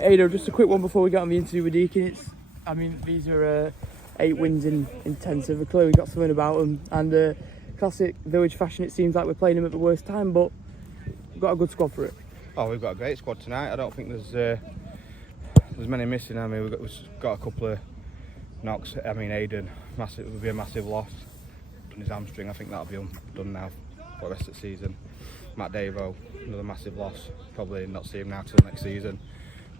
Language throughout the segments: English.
Ada, just a quick one before we get on the interview with Deacon. These are 8 wins in 10, so we've clearly got something about them. And classic Village fashion, it seems like we're playing them at the worst time, but we've got a good squad for it. Oh, we've got a great squad tonight. I don't think there's many missing. We've got a couple of knocks. Aiden, it would be a massive loss. On his hamstring, I think that'll be done now for the rest of the season. Matt Davo, another massive loss. Probably not see him now till next season.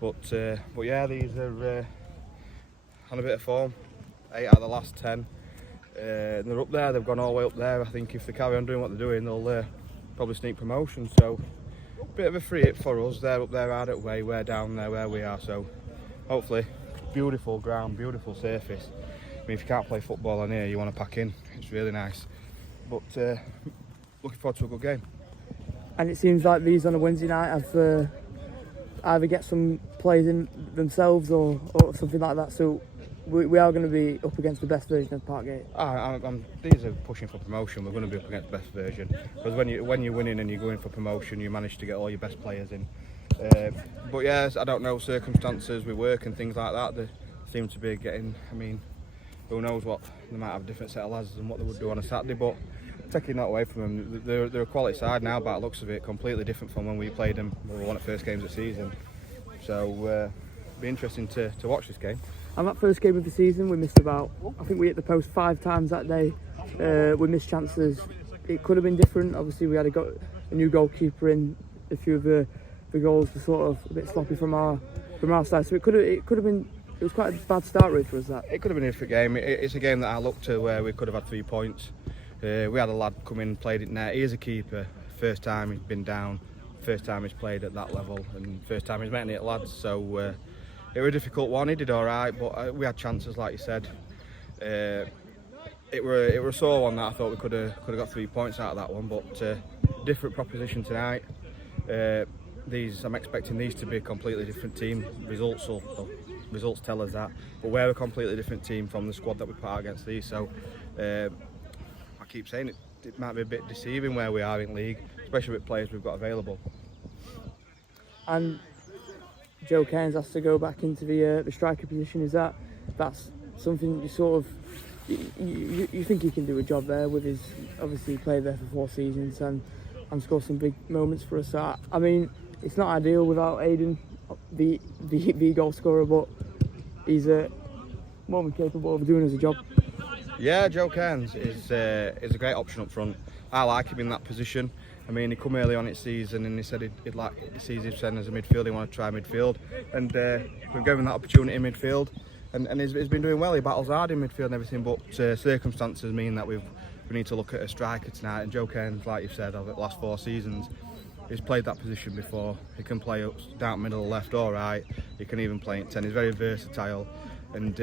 But yeah, these are on a bit of form. 8 out of the last 10. And they're up there. They've gone all the way up there. I think if they carry on doing what they're doing, they'll probably sneak promotion. So bit of a free hit for us. They're up there hard at way. We're down there where we are. So hopefully, beautiful ground, beautiful surface. If you can't play football on here, you want to pack in. It's really nice. But looking forward to a good game. And it seems like these on a Wednesday night have either get some players in themselves or something like that. So we are going to be up against the best version of Parkgate. These are pushing for promotion. We're going to be up against the best version. Because when you're winning and you're going for promotion, you manage to get all your best players in. But yeah, I don't know, circumstances with work and things like that, they seem to be getting, who knows what, they might have a different set of lads than what they would do on a Saturday, but taking that away from them, they're a quality side now by the looks of it, completely different from when we played them when we won at first games of the season. So it'll be interesting to watch this game. And that first game of the season, we missed I think we hit the post 5 times that day. We missed chances. It could have been different. Obviously we had a new goalkeeper in. A few of the goals were sort of a bit sloppy from our side. So it could have been. It was quite a bad start rate for us. That it could have been a different game. It's a game that I looked to where we could have had 3 points. We had a lad come in, played it net. He is a keeper. First time he's been down. First time he's played at that level, and first time he's met any at lads. So it was a difficult one. He did all right, but we had chances, like you said. It were a sore one that I thought we could have got 3 points out of that one. But different proposition tonight. I'm expecting these to be a completely different team. Results tell us that, but we're a completely different team from the squad that we put out against these. So I keep saying it might be a bit deceiving where we are in league, especially with players we've got available. And Joe Cairns has to go back into the striker position. That's something you sort of you think he can do a job there with his, obviously he played there for 4 seasons and scored some big moments for us. So, it's not ideal without Aiden, the goal scorer, but he's more than capable of doing his job. Yeah, Joe Cairns is a great option up front. I like him in that position. He come early on in season and he said he sees himself as a midfield. He want to try midfield, and we've given him that opportunity in midfield, and he's been doing well. He battles hard in midfield and everything, but circumstances mean that we need to look at a striker tonight. And Joe Cairns, like you've said, over the last 4 seasons, he's played that position before. He can play up, down middle, left or right. He can even play in 10. He's very versatile, and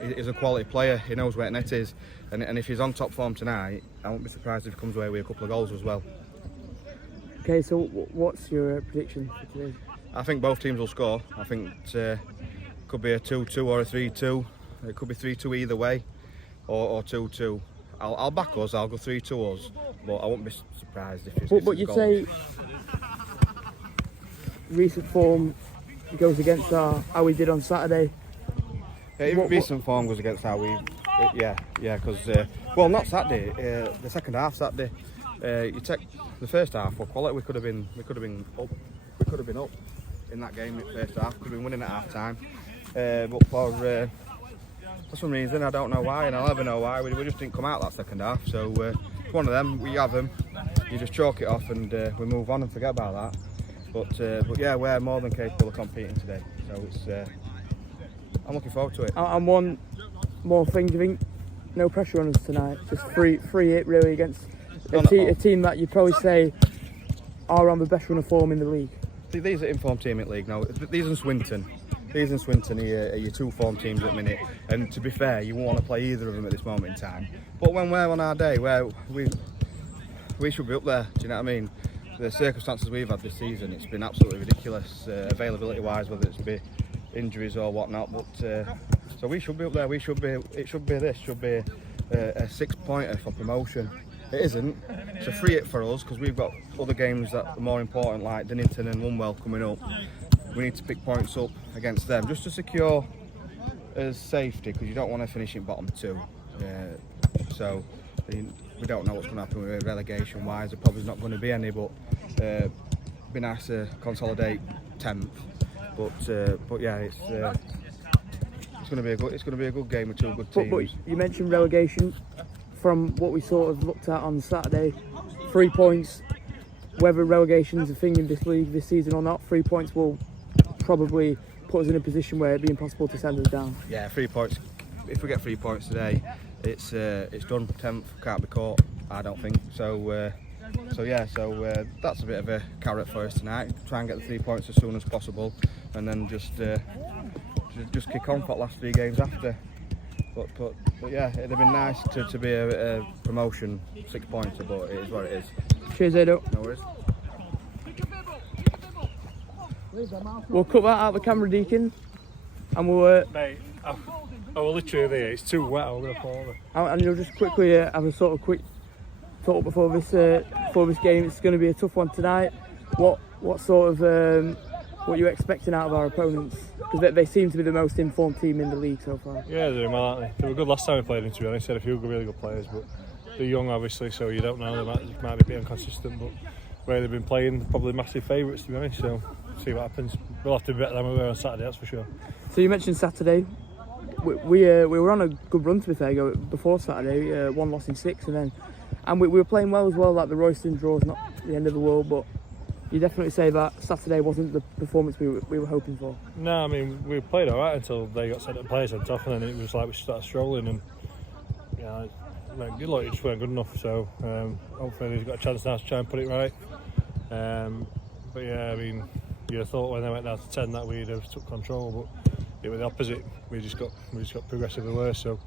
he's a quality player. He knows where net is, and if he's on top form tonight, I won't be surprised if he comes away with a couple of goals as well. Okay, so what's your prediction for today? I think both teams will score. I think it could be a 2-2 or a 3-2. It could be 3-2 either way, or 2-2. I'll back us. I'll go 3-2 us, but I won't be surprised if it's. But you'd say recent form goes against how we did on Saturday. Yeah, recent form goes against how we. Because not Saturday. The second half Saturday. You take the first half for quality. We could have been up. We could have been up in that game in the first half. Could have been winning at half time. But for some reason, I don't know why, and I'll never know why, we just didn't come out that second half. So it's one of them. We have them. You just chalk it off and we move on and forget about that. But yeah, we're more than capable of competing today. So I'm looking forward to it. And one more thing, do you think no pressure on us tonight? Just free hit really against a team that you'd probably say are on the best run of form in the league. These are informed team in the league now. These and Swinton. These and Swinton are your 2 form teams at the minute. And to be fair, you won't want to play either of them at this moment in time. But when we're on our day, where we should be up there. Do you know what I mean? The circumstances we've had this season, it's been absolutely ridiculous, availability-wise, whether it's be injuries or whatnot. But so we should be up there. It should be a 6-pointer for promotion. It isn't. It's a free hit for us because we've got other games that are more important, like Dinnington and Wunwell coming up. we need to pick points up against them just to secure as safety, because you don't want to finish in bottom 2. So we don't know what's going to happen with relegation wise. There probably not going to be any, but be nice to consolidate 10th. But yeah, it's going to be a good game with two good teams. But you mentioned relegation. From what we sort of looked at on Saturday, 3 points. Whether relegation's a thing in this league this season or not, 3 points will probably put us in a position where it'd be impossible to send us down. Yeah, 3 points. If we get 3 points today, it's done. 10th can't be caught, I don't think. So that's a bit of a carrot for us tonight. Try and get the 3 points as soon as possible, and then just kick on for the last 3 games after. But yeah, it'd have been nice to be a promotion 6 pointer, but it is what it is. Cheers, Edo. No worries. We'll cut that out of the camera, Deacon, and we'll. Mate, I will literally there. It's too wet. I'm gonna fall over. And you'll just quickly have a sort of quick talk before this game. It's going to be a tough one tonight. What sort of what are you expecting out of our opponents? Because they seem to be the most informed team in the league so far. Yeah, they're well, aren't they? They were good last time we played them, to be honest. They had a few really good players, but they're young, obviously, so you don't know. They might be a bit inconsistent, but where they've been playing, probably massive favourites, to be honest. So see what happens. We'll have to be better than we were on Saturday, that's for sure. So you mentioned Saturday. We were on a good run, to be fair, before Saturday. 1 loss in 6, and we were playing well as well. Like the Royston draw is not the end of the world, but you definitely say that Saturday wasn't the performance we were hoping for. No, I mean, we played alright until they got players sent off, and then it was like we started strolling, and it just weren't good enough. So hopefully he's got a chance now to try and put it right. But yeah, I mean, you thought when they went down to 10 that we'd have took control, but it was the opposite. We just got progressively worse. So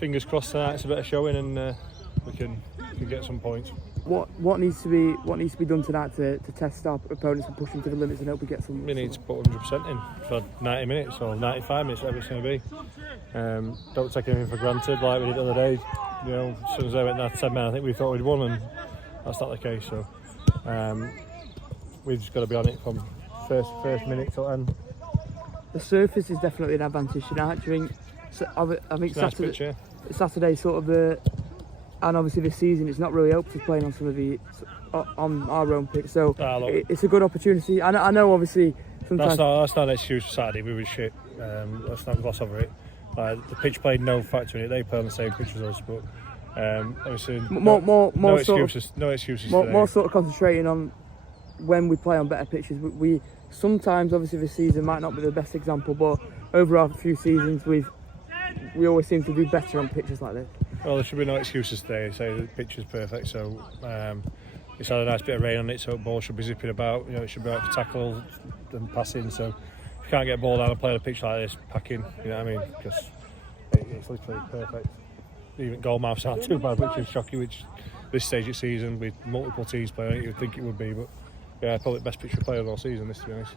fingers crossed tonight it's a better showing, and we can get some points. What needs to be done tonight to test our opponents and push them to the limits and hope we get some? We need to put 100% in for 90 minutes or 95 minutes, whatever it's going to be. Don't take anything for granted like we did the other day. You know, as soon as they went down to 10 men, I think we thought we'd won, and that's not the case. So we've just got to be on it from first minute till end. The surface is definitely an advantage tonight. Do you think? I think Saturday, nice pitch, yeah. Saturday sort of and obviously this season it's not really helped us playing on some of the on our own pitch, so it's a good opportunity. I know obviously sometimes that's not an excuse for Saturday. We were shit. Let's not gloss over it. The pitch played no factor in it. They play on the same pitch as us, but obviously no excuses. No excuses. More sort of concentrating on when we play on better pitches. We sometimes, obviously this season might not be the best example, but over our few seasons we always seem to do better on pitches like this. Well, there should be no excuses today. Say the pitch is perfect, so it's had a nice bit of rain on it, so the ball should be zipping about. You know, it should be out for tackle and passing. So if you can't get a ball down and play on a pitch like this, pack in. You know what I mean? Because it's literally perfect. Even goal mouths aren't too bad, which is shocking. Which this stage of the season with multiple teams playing it, you would think it would be, but yeah, probably the best pitch we played all season. This, to be honest.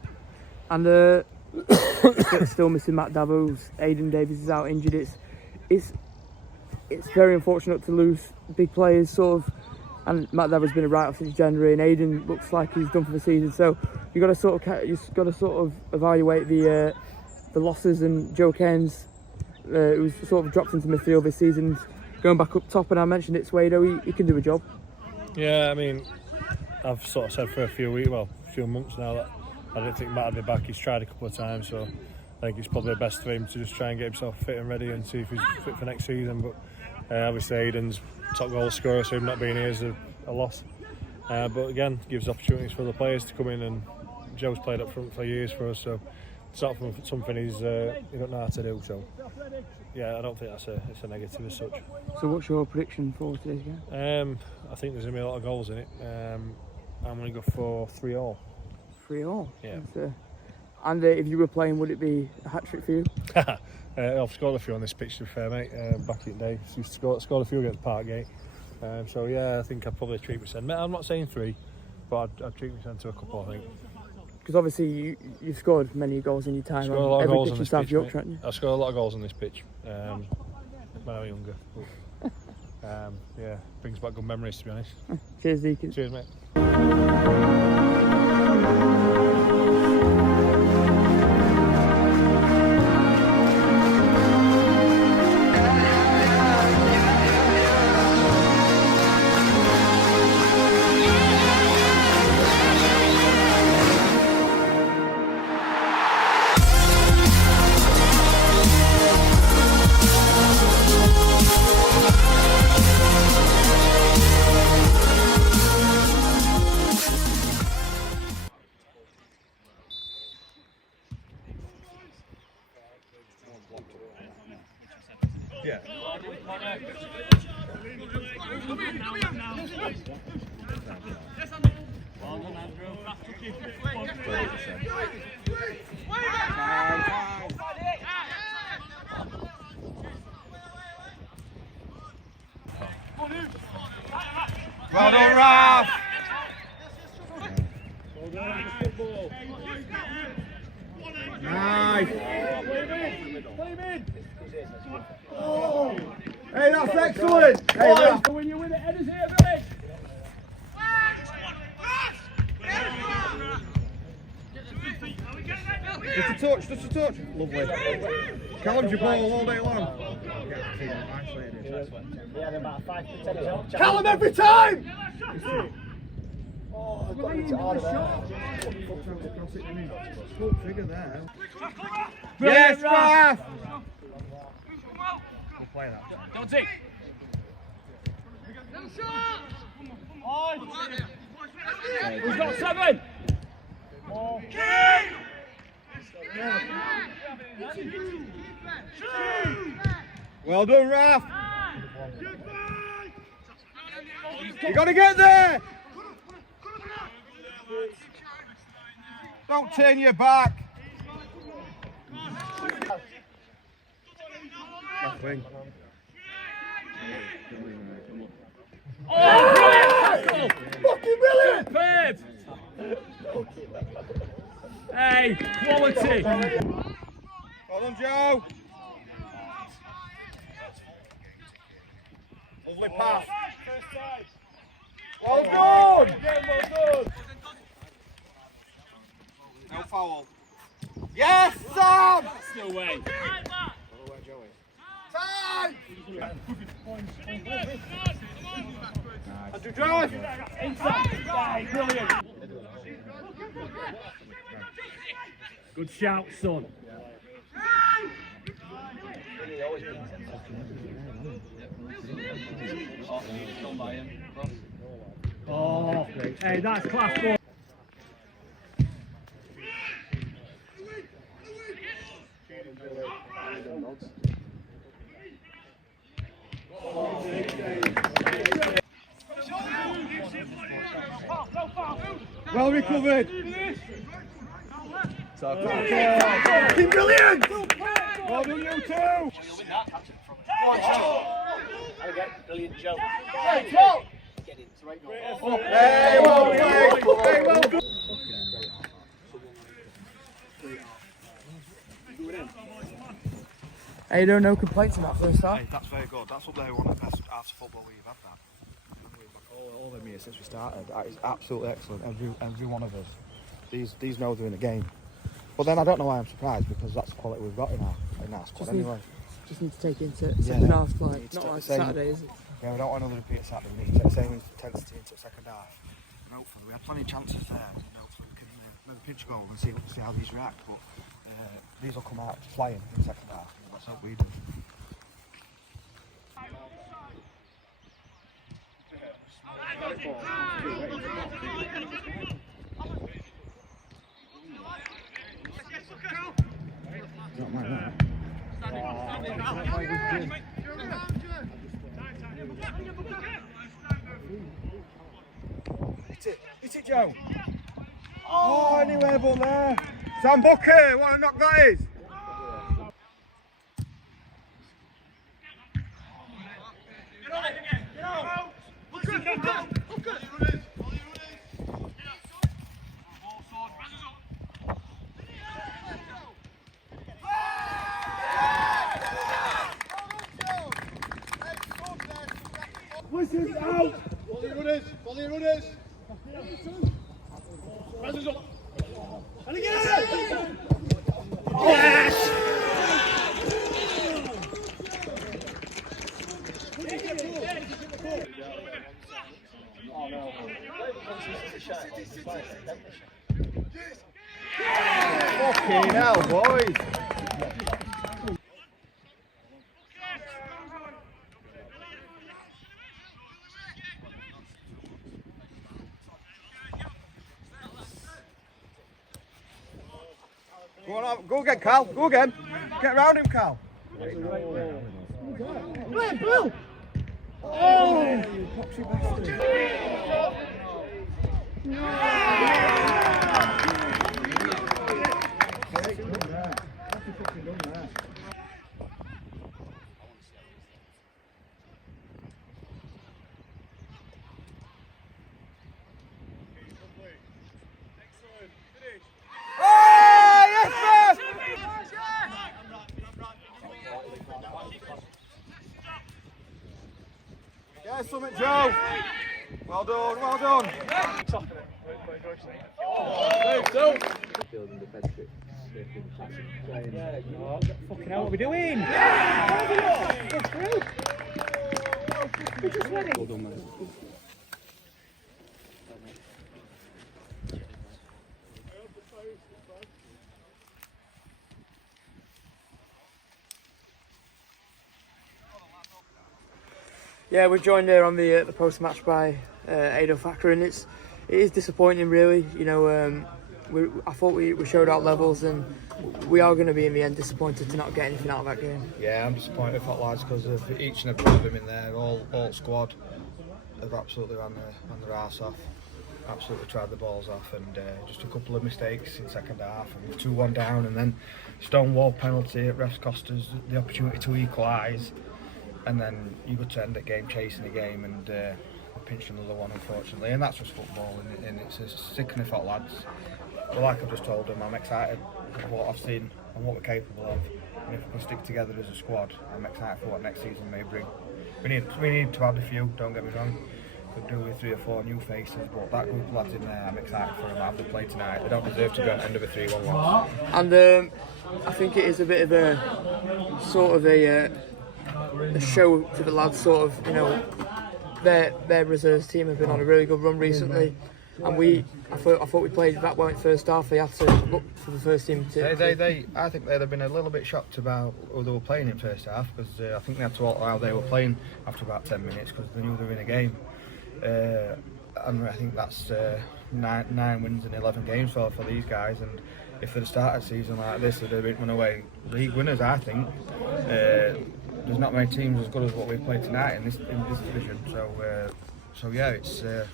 And still missing Matt Davos. Aidan Davies is out injured. It's very unfortunate to lose big players, sort of. And Matt Davos has been a write-off since January, and Aidan looks like he's done for the season. So you've got to sort of evaluate the losses. And Joe Cairns, who's sort of dropped into midfield this season, going back up top. And I mentioned it, Swado. He can do a job. Yeah, I mean, I've sort of said for a few months now that I don't think Matt will be back. He's tried a couple of times, so I think it's probably best for him to just try and get himself fit and ready and see if he's fit for next season. But obviously Aidan's top goal scorer, so him not being here is a loss. But again, gives opportunities for the players to come in, and Joe's played up front for years for us, so it's not something he don't know how to do. So yeah, I don't think it's a negative as such. So what's your prediction for today's game? I think there's going to be a lot of goals in it. I'm going to go for 3-3. 3-3? Yeah. And if you were playing, would it be a hat-trick for you? I've scored a few on this pitch, to be fair, mate. Back in the day, used to scored a few against Parkgate. So yeah, I think I'd probably treat myself. I'm not saying 3, but I'd treat myself to a couple, I think. Because obviously you've scored many goals in your time. I've scored a lot of goals on this pitch, Yorkshire, I've scored a lot of goals on this pitch when I was younger. But, yeah, brings back good memories, to be honest. Cheers, Deacon. Cheers, mate. Well done, Ralph. Nice. Hey, that's excellent. Hey, Ralph. When you win it, headers here, Billy. Just a touch. Lovely. Callum's your ball all day long. Callum every time! Oh, I've got it out of there. Figure there. Yes, Raf! We'll play that. Don't take. Who's got 7? Well done, Raf! You got to get there! Don't turn your back! Left wing. Oh, brilliant tackle! Fucking brilliant! Superb! Hey, quality! Well done, Joe! Lovely pass. Well done! No foul. Yes, Sam! No way. Time! Andrew, drive! Inside. Brilliant. Good shout, son. Oh, hey, that's class ball. Well recovered. Fucking brilliant! Well done, you two! Brilliant Joe. Hey, Joe! Hey, well played! Hey, well done! Hey, there are no complaints in that first half. Hey, that's very good. That's up there one of the best arts football we've had. That. All them years since we started. That is absolutely excellent. Every one of us. These know they're in the game. But then I don't know why I'm surprised, because that's the quality we've got in our squad anyway. Just need to take it into second half, like not like same. Saturday, is it? Yeah, we don't want another repeat of Saturday. We need to take the same intensity into the second half. And hopefully, we had plenty of chances there. And hopefully we can maybe pinch a goal and see how these react. But these will come out flying in the second half. Let's hope we do. Don't mind that. Hit it, Joe. Oh, anywhere but there. Sam Booker, what a knock that is. Listen out! Volley runners! Presses up! And again! Yes! Fucking hell, boys! Go again, Cal. Go again. Get around him, Cal. Yeah, Summit Joe. Well done, well done. Fucking hell, what are we doing? We just went in. Well done, mate. Yeah, we're joined there on the post match by Ado Facker, and it is disappointing, really. You know, I thought we showed our levels, and we are going to be in the end disappointed to not get anything out of that game. Yeah, I'm disappointed with that lads because of each and every one of them in there, all squad, have absolutely ran their arse off, absolutely tried the balls off, and just a couple of mistakes in second half, and 2-1 down, and then stonewall penalty at refs cost us the opportunity to equalise. And then you go to end the game chasing the game and pinched another one, unfortunately. And that's just football, and it's a sickening for lads. But like I've just told them, I'm excited for what I've seen and what we're capable of. And if we can stick together as a squad, I'm excited for what next season may bring. We need to add a few, don't get me wrong. Could do with 3 or 4 new faces, but that group of lads in there, I'm excited for them. Have to play tonight. They don't deserve to go at the end of a 3-1 loss. And I think it is a bit of a sort of a show to the lads, sort of, you know, their reserves team have been on a really good run recently, and I thought we played that well in the first half. They had to look for the first team to. I think they'd have been a little bit shocked about who they were playing in first half, because I think they had to alter how they were playing after about 10 minutes because they knew they were in a game. And I think that's 9 wins in 11 games for these guys, and if they'd have started a season like this, they'd have been runaway league winners, I think. There's not many teams as good as what we've played tonight in this division. So yeah, it was a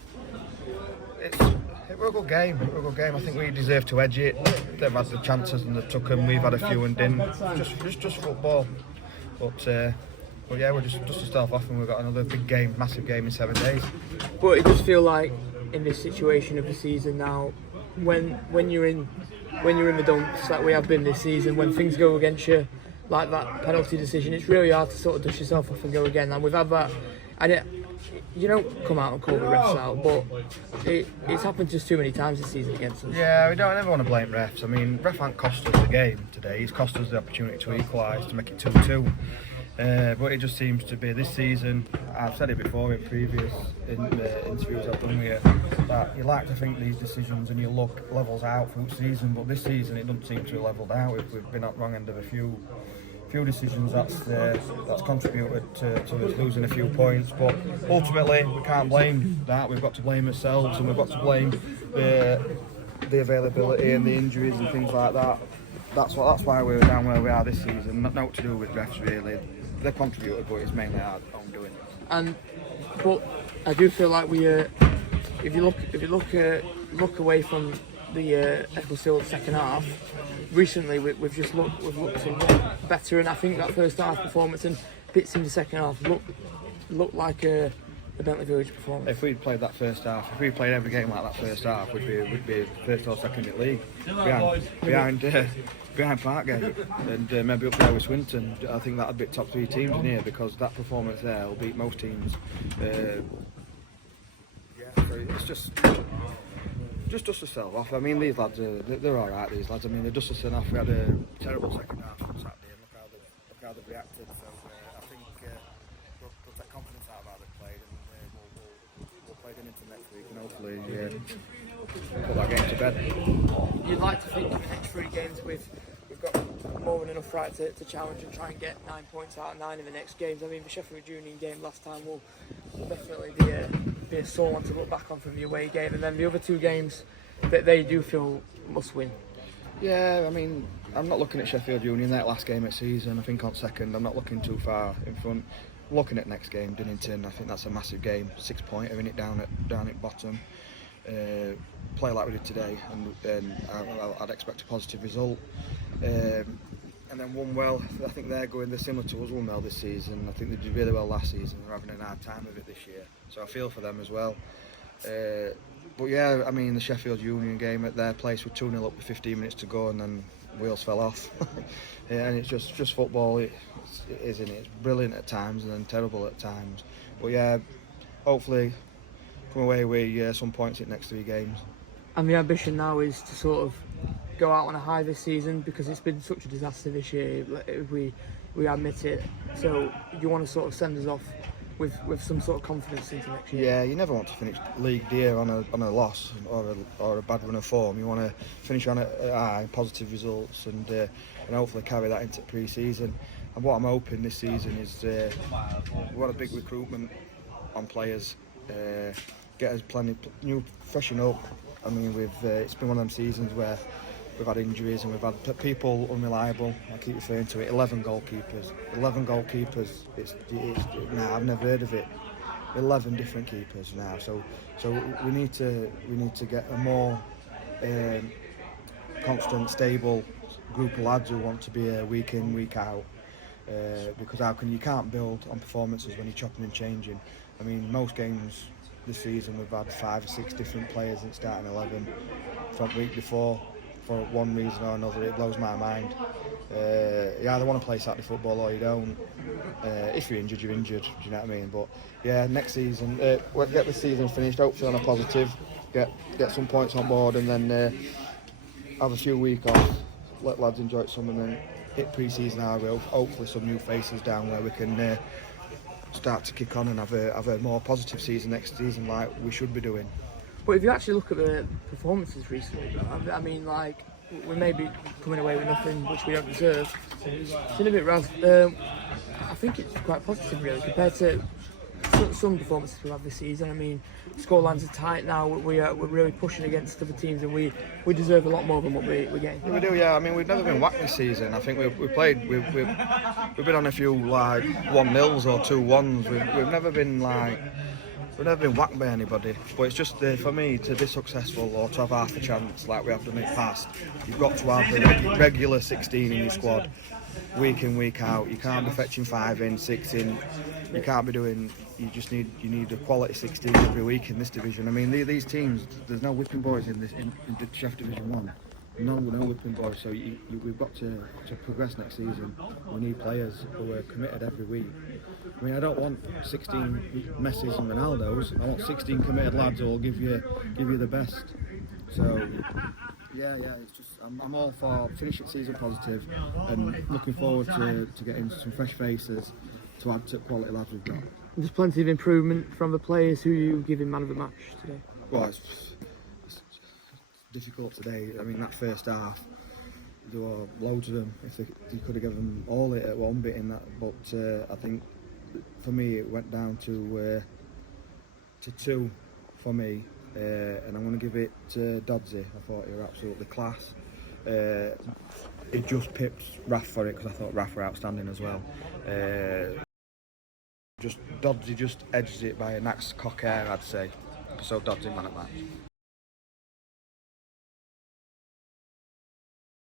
good game. I think we deserve to edge it. They've had the chances and they took them. We've had a few and didn't. Just football. But yeah, we're just to start off, and we've got another big game, massive game in 7 days. But it does feel like in this situation of the season now, when you're in the dumps like we have been this season, when things go against you, like that penalty decision, it's really hard to sort of dust yourself off and go again. And we've had that, and you don't come out and call the refs out, but it's happened just too many times this season against us. Yeah, we don't ever want to blame refs. I mean, ref ain't cost us the game today. He's cost us the opportunity to equalise, to make it 2-2. But it just seems to be this season. I've said it before in previous interviews I've done with you, that you like to think these decisions and you look levels out for each season, but this season it doesn't seem to have levelled out. We've been at the wrong end of a few decisions that's contributed to us losing a few points, but ultimately we can't blame that. We've got to blame ourselves, and we've got to blame the availability and the injuries and things like that. That's why we're down where we are this season. Not to do with refs really. They contributed, but it's mainly our own doing. But I do feel like we, if you look away from the Ecclesfield second half, recently we've looked somewhat better, and I think that first half performance and bits in the second half looked like a Bentley Village performance. If we'd played that first half, if we played every game like that first half, we'd be first or second in the league, behind Parkgate, and maybe up there with Swinton. I think that'd be top 3 teams in here, because that performance there will beat most teams. It's just dust yourself off. I mean, these lads, they're all right. These lads, I mean, they dust themselves off. We had a terrible second half on Saturday, and look how they've reacted. So I think we'll take confidence out of how they've played, and we'll play them into next week, and hopefully put that game to bed. You'd like to think that the next 3 games we've got more than enough right to challenge and try and get 9 points out of 9 in the next games. I mean, the Sheffield Union game last time will definitely be a sore one to look back on from the away game, and then the other 2 games that they do feel must win. Yeah, I mean, I'm not looking at Sheffield Union, that last game of the season. I think on second, I'm not looking too far in front. looking at next game, Dinnington, I think that's a massive game. 6-pointer in it down at bottom. Play like we did today, and I'd expect a positive result. And then won well. I think they're similar to us, won well this season. I think they did really well last season. They're having a hard time with it this year, so I feel for them as well. But yeah, I mean, the Sheffield Union game at their place with 2-0 up with 15 minutes to go, and then wheels fell off. Yeah, and it's just football. Isn't it? It's brilliant at times and then terrible at times. But yeah, hopefully come away with some points in the next 3 games. And the ambition now is to sort of go out on a high this season, because it's been such a disaster this year. We admit it. So you want to sort of send us off with some sort of confidence into next year. Yeah, you never want to finish league year on a loss or a bad run of form. You want to finish on a high, positive results, and hopefully carry that into pre-season. And what I'm hoping this season is we want a big recruitment on players, get us plenty new, freshen up. I mean, it's been one of them seasons where we've had injuries and we've had people unreliable. I keep referring to it. 11 goalkeepers. 11 goalkeepers. I've never heard of it. 11 different keepers now. So we need to get a more constant, stable group of lads who want to be here week in, week out. Because you can't build on performances when you're chopping and changing. I mean, most games this season we've had 5 or 6 different players in starting 11 from the week before. For one reason or another, it blows my mind. You either want to play Saturday football or you don't. If you're injured, you're injured. Do you know what I mean? But yeah, next season, we'll get the season finished. Hopefully on a positive, get some points on board, and then have a few weeks off. Let lads enjoy some, and then hit pre-season hard. Hopefully some new faces down where we can start to kick on and have a more positive season next season, like we should be doing. But if you actually look at the performances recently, I mean, like, we may be coming away with nothing which we don't deserve. It's been a bit rough. I think it's quite positive, really, compared to some performances we've had this season. I mean, scorelines are tight now. We're really pushing against other teams, and we deserve a lot more than what we're getting. Yeah, we do, yeah. I mean, we've never been whacked this season. I think we've been on a few like 1-0s or 2-1s. We've never been like. We've never been whacked by anybody, but it's just for me to be successful or to have half a chance like we have done in the past, you've got to have a regular 16 in your squad, week in, week out. You can't be fetching 5 in, 6 in. You can't be doing. You need a quality 16 every week in this division. I mean, these teams, there's no whipping boys in the Sheffield Division 1. No whipping boys. So we've got to progress next season. We need players who are committed every week. I mean, I don't want 16 Messis and Ronaldos. I want 16 committed lads who will give you the best. So yeah, it's just I'm all for finishing season positive and looking forward to getting some fresh faces to add to the quality lads we've got. There's plenty of improvement from the players. Who you giving man of the match today? Well, it's difficult today. I mean, that first half, there were loads of them. If they could have given them all it at one bit in that, but I think for me it went down to 2 for me, and I'm going to give it to Dodsey. I thought he was absolutely class. It just pipped Raf for it because I thought Raf were outstanding as well. Dodsey just edged it by a Nax cock hair, I'd say. So Dodsey man at match.